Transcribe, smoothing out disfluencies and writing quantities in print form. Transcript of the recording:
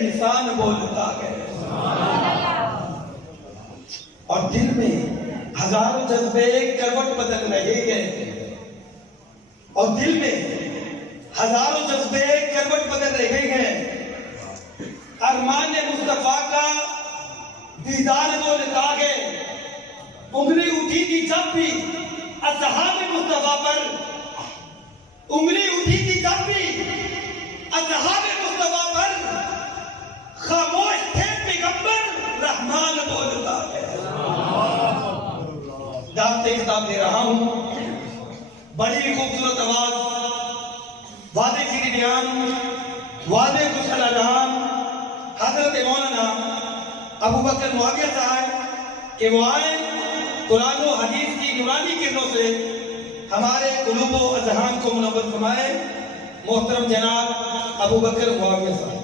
इंसान बोलता है। और दिल में हजारों जज्बे करवट बदल रहे हैं, और दिल में हजारों जज्बे करवट बदल रहे हैं। अरमान मुस्तफा का दीदार बोलता है। उंगली उठी थी जब भी असहाब मुस्तफा पर, उंगली उठी थी जब भी असहाब मुस्तफा पर, खामोश थे पैगंबर रहमान बोलता है। दावते किताब दे रहा हूं, बड़ी खूबसूरत आवाज, वादे की बयान, वादे कुछ अलाम हजरत मौलाना अबू बकर मुआविया साहब के वो आए कुरान और हदीस की नूरानी किरणों से हमारे कुलूब व अज़हान को मुनव्वर फरमाए। मोहतरम जनाब अबू बकर मुआविया साहब।